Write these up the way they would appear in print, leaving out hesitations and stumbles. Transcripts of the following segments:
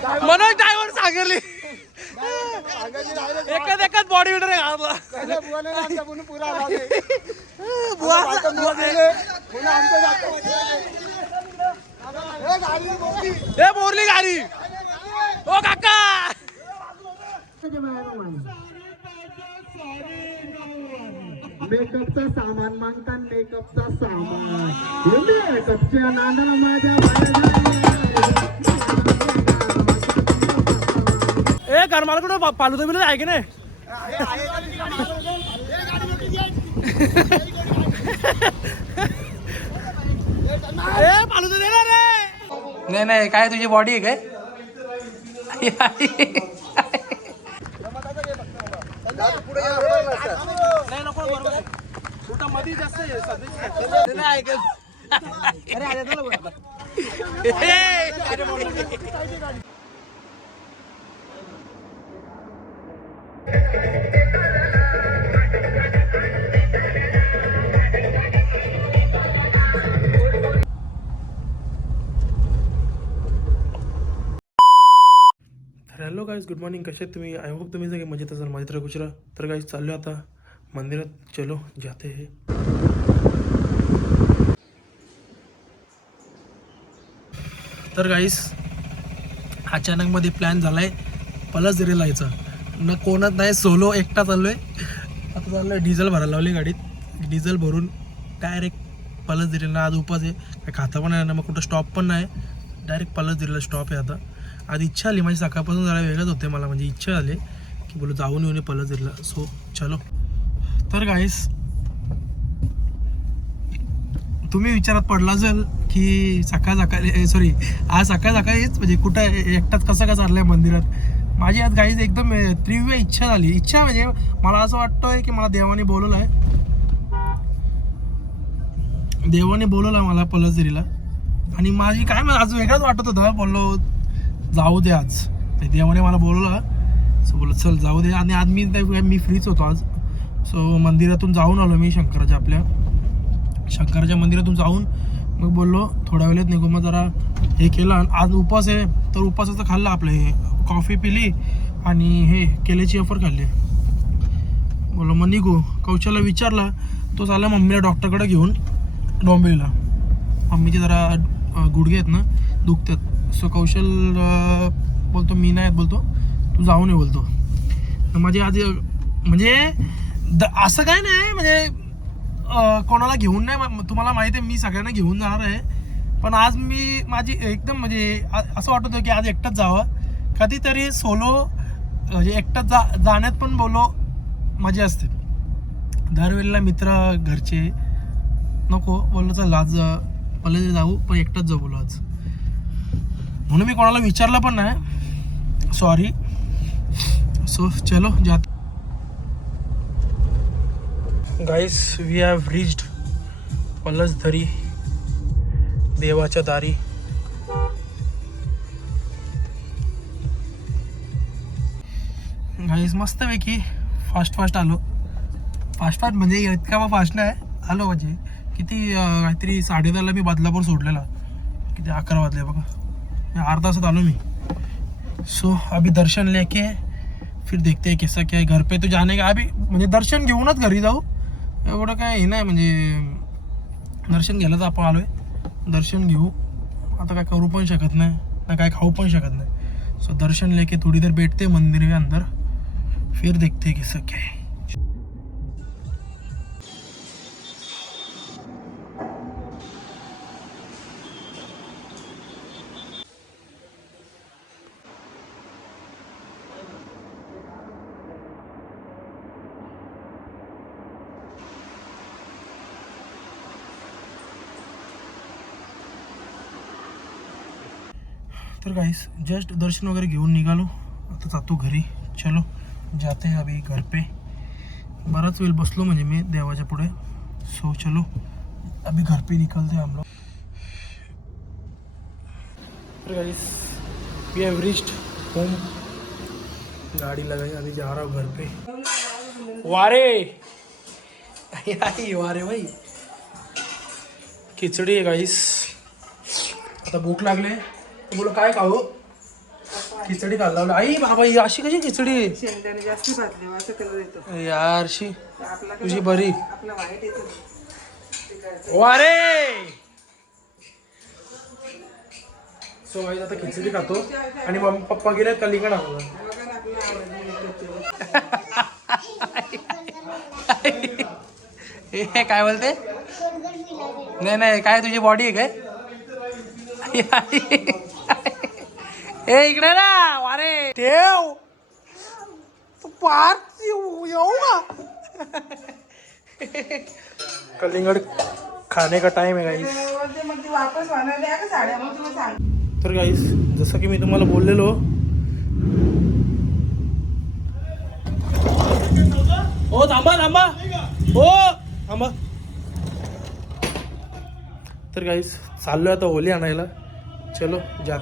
Manoj driver Sangli एकच body builder आहे बोरली गाडी ओ काका मेकअपचा सामान मागतात मेकअपचा सामान मेकअपच्या नाना माझ्या ए गरमाला कुठं पालू तर बिलू आहे की नाही ए पालू तर देणार रे नाही नाही काय तुझी बॉडी आहे काय नाही नको बरोबर आहे छोटा मध्ये जास्त हॅलो गाईज गुड मॉर्निंग कसे तुम्ही आय होप तुम्ही सगळे मजेत असाल माझी तर गुजरा तर गाईज चाललो आता मंदिरात चलो जाते हे तर गाईज अचानक मध्ये प्लॅन झालाय पलसदरीला यायचा न कोणात नाही सोलो एकटा चाललोय आता चाललोय डिझेल भरायला लावली गाडीत डिझेल भरून डायरेक्ट पलसदरीला आज उपास आहे काय खाता पण आहे ना मग कुठं स्टॉप पण नाही डायरेक्ट पलसदरीला स्टॉप आहे आता आज इच्छा आली माझी सकाळपासून जरा वेगळंच होते मला म्हणजे इच्छा आली की बोलू जाऊन येऊन पलसदरीला सो चलो तर गाईस तुम्ही विचारात पडला असेल की सकाळी सॉरी आज सकाळीच म्हणजे कुठं एकटाच कसं का चाललंय मंदिरात माझी आज गाईज एकदम तीव्र इच्छा झाली इच्छा म्हणजे मला असं वाटतंय की मला देवाने बोलवलं आहे मला पलसदरीला आणि माझी काय आज वेगळंच वाटत होतं बोललो जाऊ दे आज देवाने मला बोलवलं सो बोलत चल जाऊ दे आणि आज मी फ्रीच होतो आज सो मंदिरातून जाऊन आलो मी शंकराच्या मंदिरातून जाऊन मग बोललो थोड्या वेळेत निघू मग जरा हे केलं आज उपास आहे तर उपासाचं खाल्लं आपलं हे कॉफी पिली आणि हे केल्याची ऑफर खाल्ली बोललो मग निघू कौशलला विचारला तो चालला मम्मीला डॉक्टरकडे घेऊन डोंबिवलीला मम्मीचे जरा गुडघे आहेत ना दुखतात सो कौशल बोलतो मी नाही बोलतो तू जाऊन ये बोलतो तर माझी आज म्हणजे असं काय नाही म्हणजे कोणाला घेऊन नाही तुम्हाला माहिती आहे मी सगळ्यांना घेऊन जाणार आहे पण आज मी माझी एकदम म्हणजे असं वाटत होतं की आज एकटंच जावं कधीतरी सोलो म्हणजे एकटंच जाण्यात पण बोलो मजा असते दरवेळेला मित्र घरचे नको बोललो चल आज पहिले जाऊ पण एकटंच जाऊ बोलो आज म्हणून मी कोणाला विचारलं पण नाही सॉरी सो चलो जात गाईस वी हॅव रिच्ड पलसदरी देवाच्या दारी गाईस मस्तपैकी फास्ट आलो फास्ट म्हणजे इतका फास्ट नाही आलो म्हणजे किती काहीतरी 10:30ला मी बदलापूर सोडलेला किती 11 वाजले बघा अर्धा तासात आलो मी सो अभी दर्शन लेके फिर देखते हैं कैसा क्या है घर पे तो जाने का अभी म्हणजे दर्शन घेऊनच घरी जाऊ एवढं काय हे नाही म्हणजे दर्शन घ्यायलाच आपण आलोय दर्शन घेऊ आता काय करू पण शकत नाही ना काय खाऊ पण शकत नाही सो दर्शन लेके थोड़ी देर बैठते मंदिर के अंदर फिर देखते हैं कैसा क्या है तर गाइस जस्ट दर्शन वगैरे घेऊन निघालो आता जातो घरी चलो जाते हैं अभी घर पे बराच वेळ बसलो म्हणजे मी देवाच्या पुढे सो चलो अभी घर पे निकलते हैं हम लोग तो guys we have reached home गाड़ी लगाई अभी जा रहा हूँ घर पे वारे वारे भाई खिचडी आहे गाइस आता भूक लागले बोलो काय खाऊ खिचडी घालला आई बाबा ही अशी कशी खिचडी शेंगदाणे जास्त भाजले असं कलर येतो यारशी आपला तुझी बरी आपला वाईट येतो वारे सो आई आता खिचडी खातो आणि मम्मी पप्पा गेले कलिंगड आणलं बघा ना आपला आवडली हे काय बोलते नाही नाही काय तुझी बॉडी आहे काय ए इकडे ना वारे ठेव तू पार येऊ का कलिंगड खाने का टाइम है गाइस मग ती वापस होणार द्या का साड्या मग तुला सांग तर गाइस जसं की मी तुम्हाला बोललेलो ओ थांबा थांबा ओ थांबा तर गाइस चाललोय आता होली आणायला चलो जा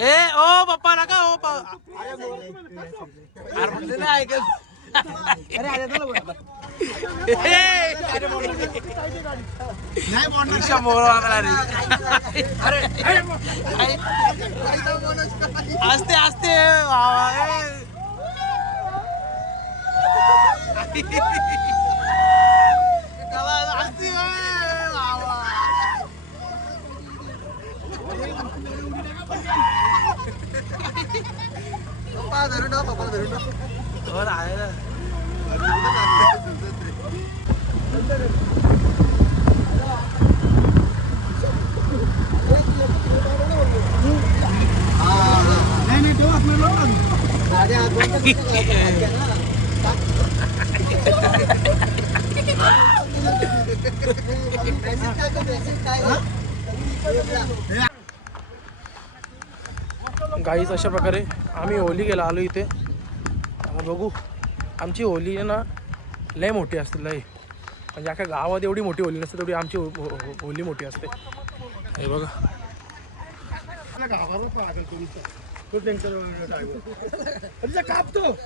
ए ओ पप्पा नका ओ आस्ते आस्ते गाईस अशा प्रकारे आम्ही होली गेला आलो इथे बघू आमची होली आहे ना लय मोठी असते लय म्हणजे अख्या गावात एवढी मोठी होली नसते तेवढी आमची होली मोठी असते हे बघा कापतो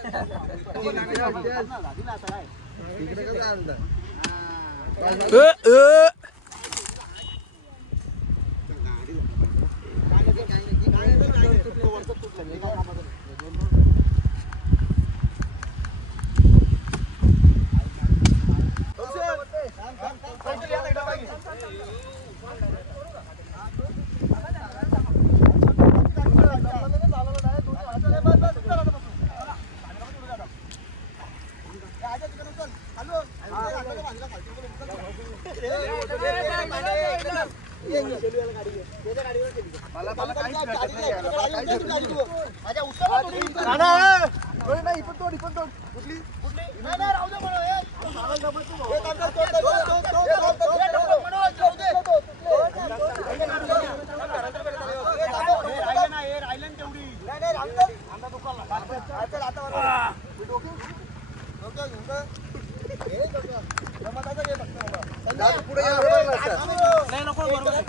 नाही नको बरोबर आहे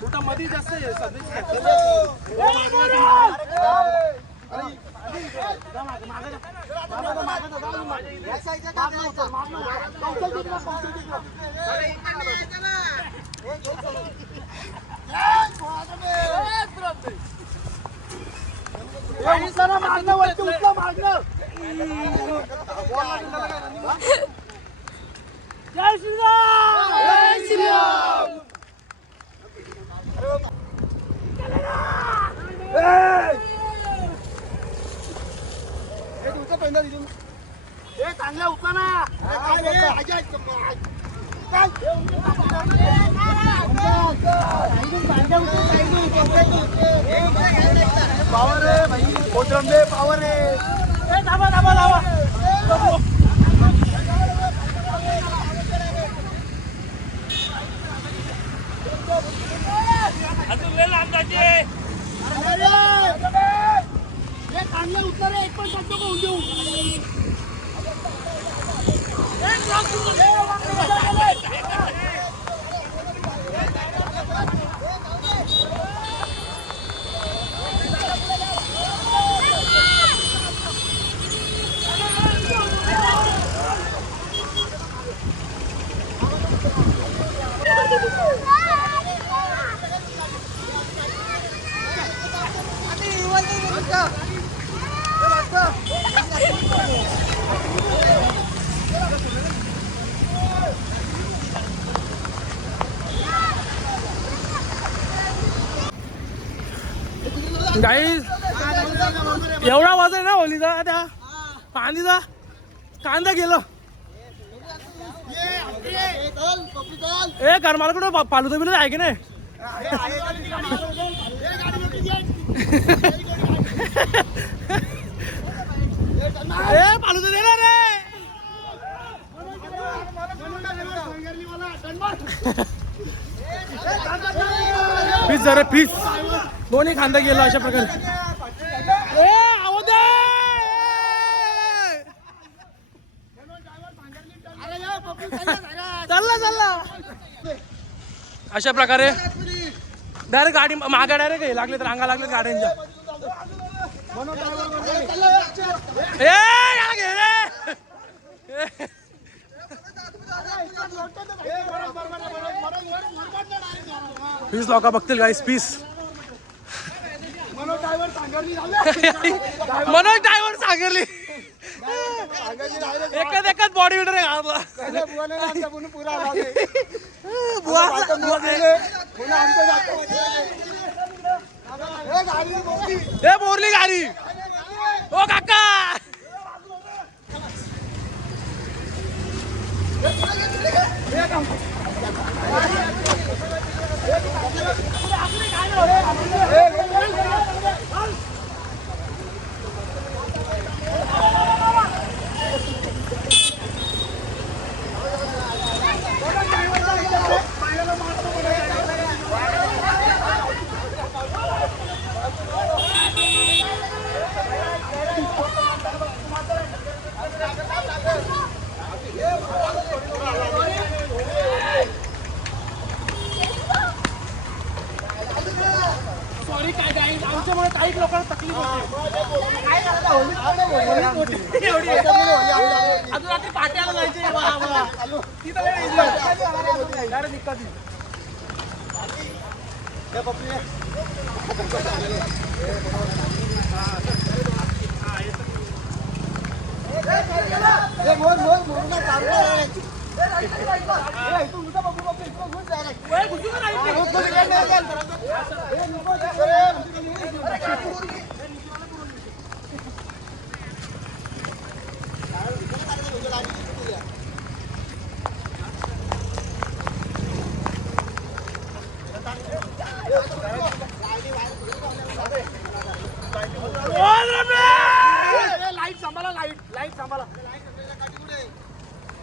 छोटा मध्ये जास्त आहे जय श्रीराम जय श्रीराम चांगला उठला ना पावर आहे भाई मोठे पावर आहे धाबा धाबा धाबा चांगला उत्तर एक पण शब्द होऊन देऊ गाईस एवढा वजन ना होलीचा त्या पाणीचा कांदा गेलं ए करमाला कुठं पालू बिलू आहे की नाही ए पालू दे ना रे पीस जरा पीस दोन्ही खांदा गेला अशा प्रकारे ए आवाज दे चालला अशा प्रकारे डायरेक्ट गाडी मागा डायरेक्ट लागले तर अंगा लागले गाड्यांच्या पीस लोक बघतील गाईस पीस मनोज ड्रायव्हर सांगरली एकच बॉडी बिल्डर आहे बोरली गाडी ओ काका आमच्यामुळे काही लोकांना तकलीफ होते अजून रात्री पाट्याला जायचे लाईट सांभाळा लाईट सांभाळा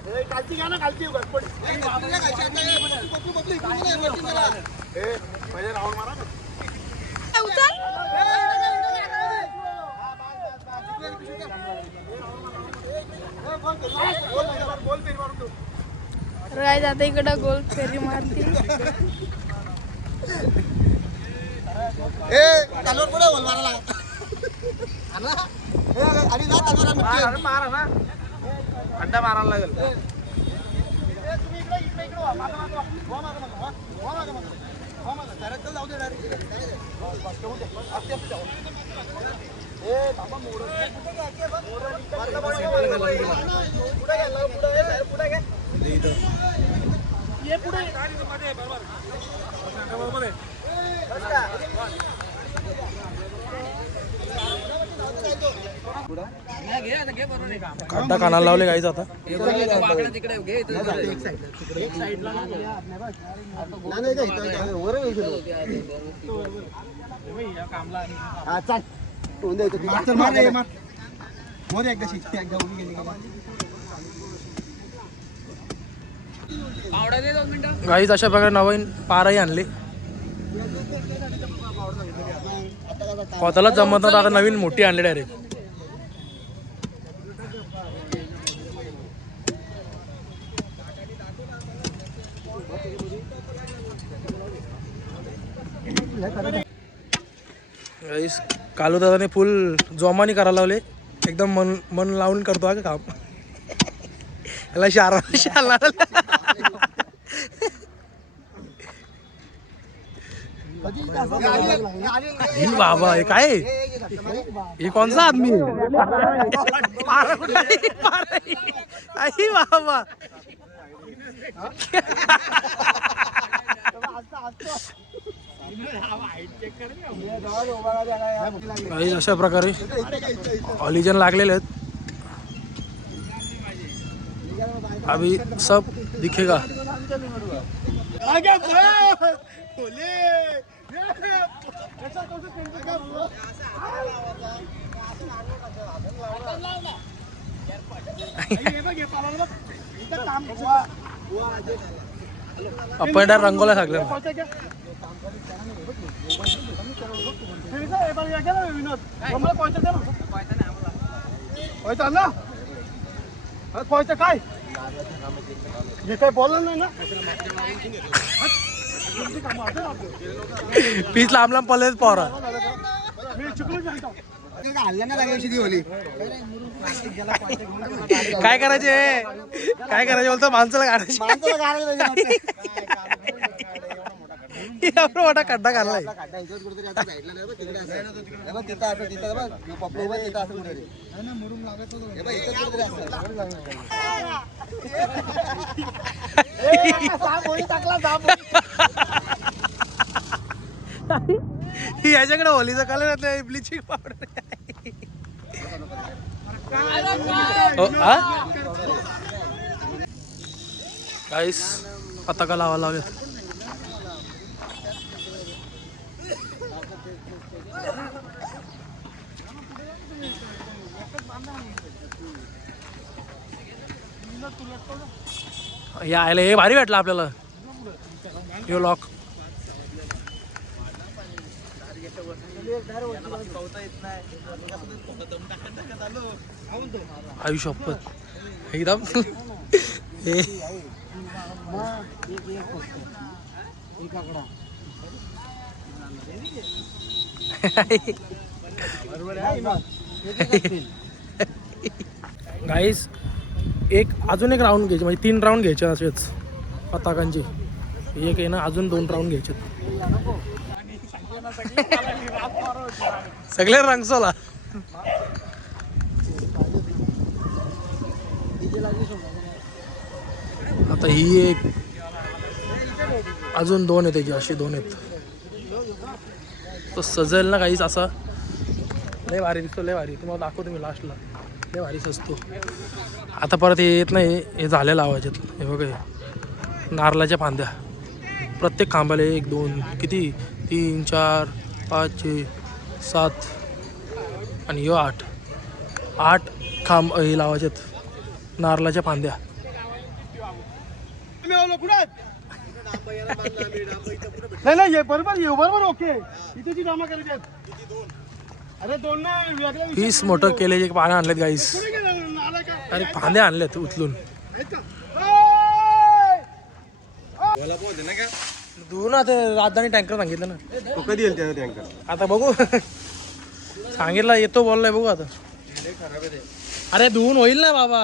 कालची घ्या ना कालची पहिले राऊंड मारा राय आता इकडं गोल फेरी मारती मारा ना अड्डा मारायला लागेल खड्डा कानाला लावले गाईच आता गाईच अशा प्रकारे नवीन पाराही आणली कोताला जमत नव्हतं आता नवीन मोठी आणली डायरेक्ट कालू दादाने फुल जोमानी करायला लावले एकदम मन लावून करतो का काम याला शाला बाबा हे काय हे कोणसा आदमी बाबा काही अशा प्रकारे ऑलिजन लागलेले आहेत. अभी सब दिखेगा. आपण रंगोला लागले काय हे काय बोललं नाही ना. पीस लांब लांब पडले पोरा. काय करायचे बोलतो माणसाला काढायचे. मोठा खड्डा काढलाय. याच्याकडे होलीचा कलर येत ब्लिचिंग पावडर. गाईस पताका लावा लावलेत. यायला हे भारी वाटलं आपल्याला. यो लॉक आयुष्यपत एकदम गाईस अजून एक राऊंड घ्यायचे म्हणजे 3 राऊंड घ्यायचे असेच पताकांचे. एक आहे ना अजून 2 राऊंड घ्यायचे. सगळे रंगसोला. आता ही एक अजून 2 आहेत त्याची अशी 2 आहेत. तो सजेल ना काहीच असा लय भारी दिसतो. लय भारी तुम्हाला दाखवतो मी लास्टला. लय भारी सजतो. आता परत हे येत नाही. हे झाले लावायचे. हे बघा हे नारळाच्या फांद्या प्रत्येक खांबाला 1 2 किती 3 4 5 6 7 आणि यो 8 खांब हे लावायचे नारळाच्या फांद्या. नाही बरोबर ओके. इथे जमा करायचे. अरे 2 नाही पीस मोठं केले पानं आणलेत गाईस. अरे फांद्या आणल्यात उचलून. धुवू ना ते राजधानी टँकर सांगितलं ना. कधी येईल त्या टँकर? आता बघू. सांगितलं येतो बोललाय बघू आता. अरे धुवून होईल ना बाबा.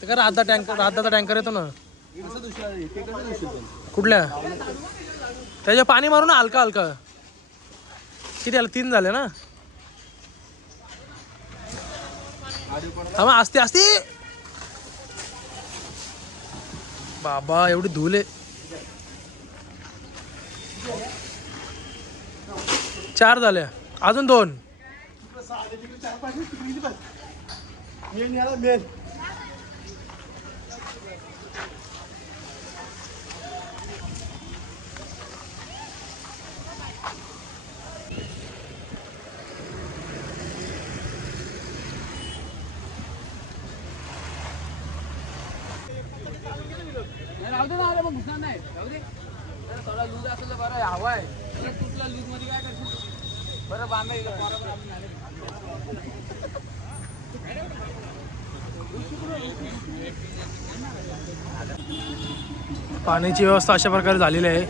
ते का राधाचा टँकर येतो ना. कुठल्या त्याच्या पाणी मारू ना हलका हलका. किती आलं 3 झाले ना. असते बाबा एवढी धुले. 4 झाल्या अजून 2. थोडा लूज असेल तर बरं हवाय. तुटला लूज मध्ये काय करशील बरं बांधायचं. पाण्याची व्यवस्था अशा प्रकारे झालेली आहे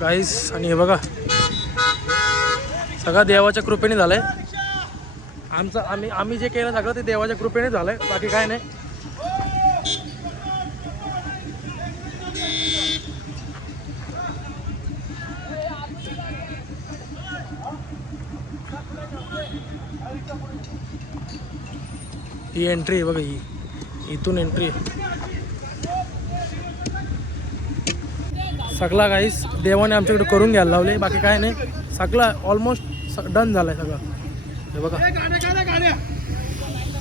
गाईस. आणि हे बघा सगळं देवाच्या कृपेने झालंय. आम्ही जे केलं सगळं ते देवाच्या कृपेने झालंय. बाकी काय नाही. ही एंट्री आहे बघा. इथून एंट्री आहे. सगळा गाईस देवाने आमच्याकडे करून घ्यायला लावले, बाकी काय नाही, सगळा ऑलमोस्ट डन झालाय सगळं. हे बघा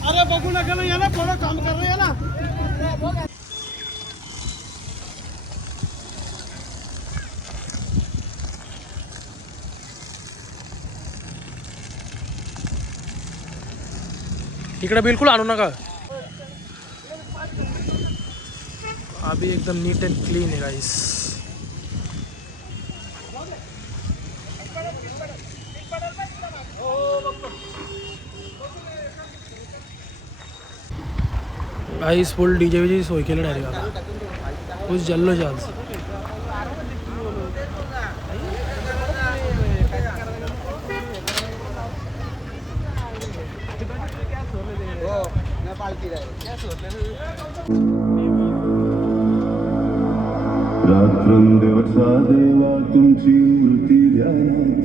अरे बघू नका ना, याला थोडं काम कर याला. इकडे बिलकुल आणू नका. अभी एकदम नीट अँड क्लीन आहे गाईस. गाईस फुल डीजे ची सोय केली डायरेक्ट आता. कुछ जल्लो आज. रात्रंदिवसा देवा तुमची मूर्ती ध्यानात.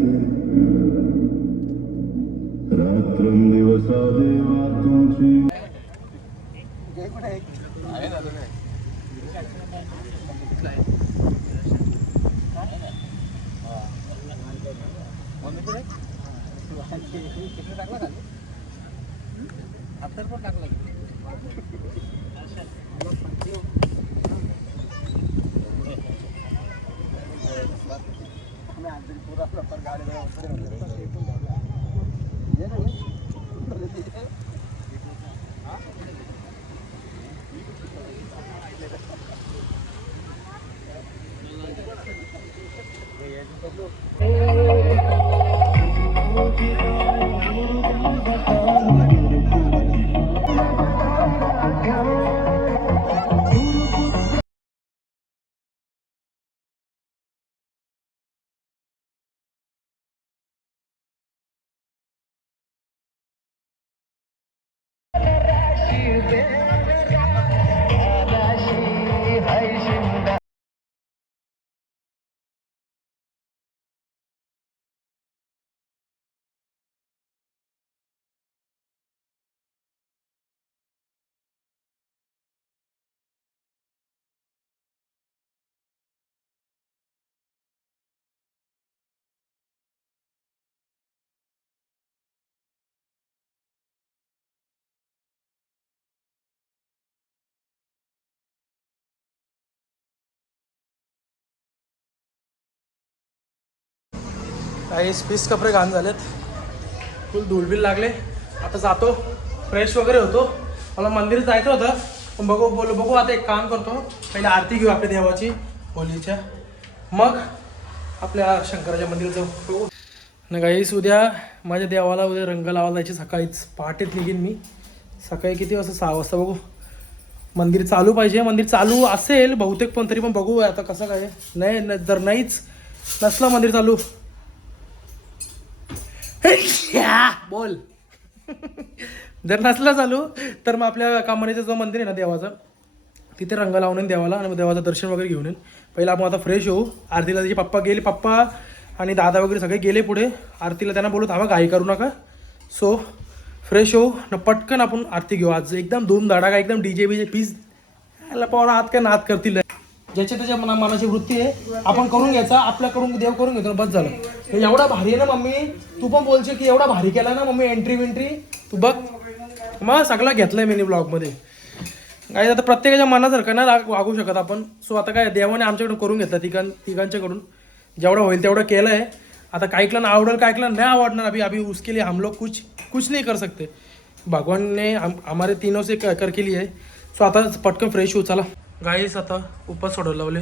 रात्रंदिवसा देवा तुमची काही पीस कपडे घाण झालेत, फुल धूळबिल लागले. आता जातो, फ्रेश वगैरे होतो. मला मंदिरात जायचं होतं, पण बघू आता एक काम करतो, पहिले आरती घेऊ आपल्या देवाची होलीच्या, मग आपल्या शंकराच्या मंदिरात जाऊ. ना गाईस उद्या माझ्या देवाला उद्या रंग लावायला जायचे. सकाळीच पहाटेत निघेन मी. सकाळी किती वाजता? 6 वाजता. बघू, मंदिर चालू पाहिजे. मंदिर चालू असेल बहुतेक, पण तरी पण बघू आता कसं काय. नाही जर नाहीच नसलं मंदिर चालू बोल जर नसला चालू तर मग आपल्या कामानीचं जो मंदिर आहे ना देवाचं, तिथे रंग लावून देवाला, आणि देवाचं दर्शन वगैरे घेऊन येईन. पहिला आपण आता फ्रेश होऊ. आरतीला त्याचे पप्पा आणि दादा वगैरे सगळे गेले पुढे आरतीला. त्यांना बोलू थांबा, घाई करू नका. सो फ्रेश होऊ न पटकन आपण आरती घेऊ. आज एकदम धूम धडाका, एकदम डीजे बीजे पीस. याला पाहुणा हात काय नात करतील. ज्याच्या त्याच्या मनाची वृत्ती आहे, आपण करून घ्यायचा. आपल्याकडून देव करून घेतो, बस झालं. हे एवढा भारी आहे ना मम्मी, तू पण बोलशील की एवढा भारी केला ना मम्मी. एंट्री तू बघ, मग सगळं घेतलंय मिनी ब्लॉगमध्ये. काय आता प्रत्येकाच्या मनासारखं ना वागू शकत आपण. सो आता काय देवाने आमच्याकडून करून घेतलं, तिघांच्याकडून जेवढं होईल तेवढं केलं आहे. आता काही ना आवडेल, काही नाही आवडणार. अभी उसके लिए हम लोग कुछ नहीं कर सकते. भगवान ने हमारे तीनों से कर के लिए है. सो आता पटकन फ्रेश होऊ. चला गाईस, आता उपास सोडायला लावले.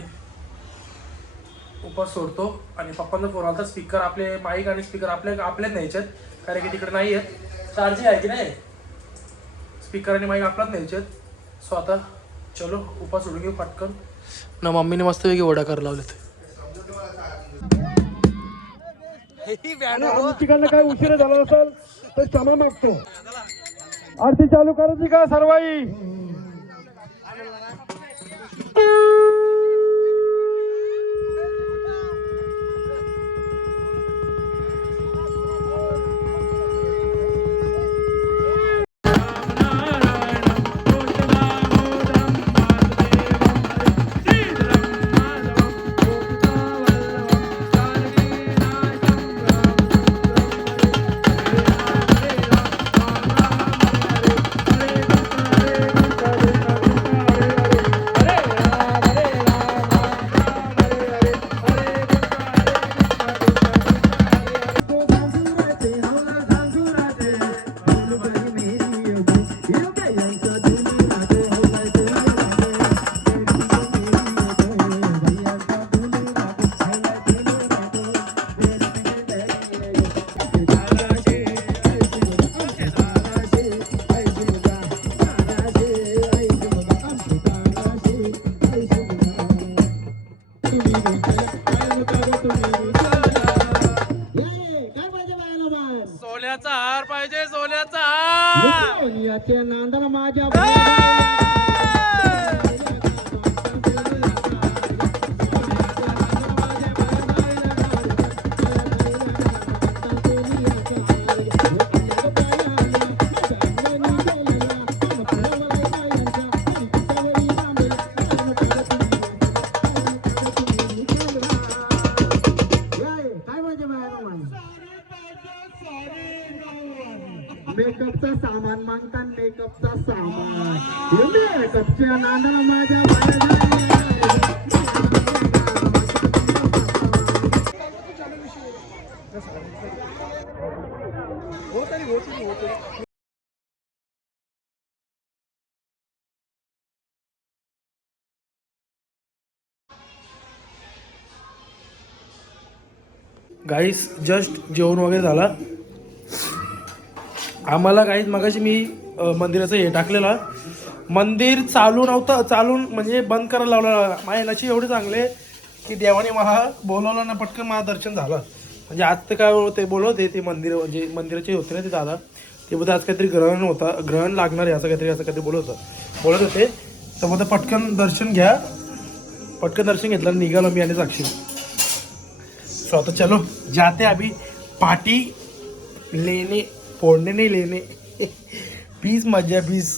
उपास सोडतो आणि पप्पांना फोन आला. स्पीकर आपले, माईक आणि स्पीकर आपल्याच न्यायच्यात, कारण की तिकडे नाही आहेत. चार्जिंग आहे की नाही, स्पीकर आणि माईक आपलाच न्यायच्यात. सो आता चलो उपास सोडून घेऊ पटकन. ना मम्मीने मस्तपैकी वडा करायला लावलेत. तिकडनं काय उशीर झाला असेल तर क्षमा मागतो. आरती चालू करायची का सर्वाई? मेकअपच्या नांदाला माझ्या काय म्हणजे मेकअपचा सामान मागतात मेकअपचा सामान मेकअपच्या नांदाला माझ्या गाईस जस्ट जेवण वगैरे झाला आम्हाला. गाईस मगाशी मी मंदिराचं हे टाकलेलं मंदिर चालू नव्हतं, चालून म्हणजे बंद करायला लावलं. माझ्या नशीब एवढे चांगले की देवाने मला बोलवलं ना, पटकन मला दर्शन झालं. म्हणजे आज तर काय ते बोलवते ते मंदिर म्हणजे मंदिराचे होते ना ते दादा, ते बोलते आज काहीतरी ग्रहण लागणार आहे असं काहीतरी बोलत होते. तर बोलते पटकन दर्शन घ्या. पटकन दर्शन घेतलं, निघालो मी आणि साक्षी. सो आता चलो जाते अभी पार्टी लेने, फोड़ने नहीं लेने. पीस मजा पीस.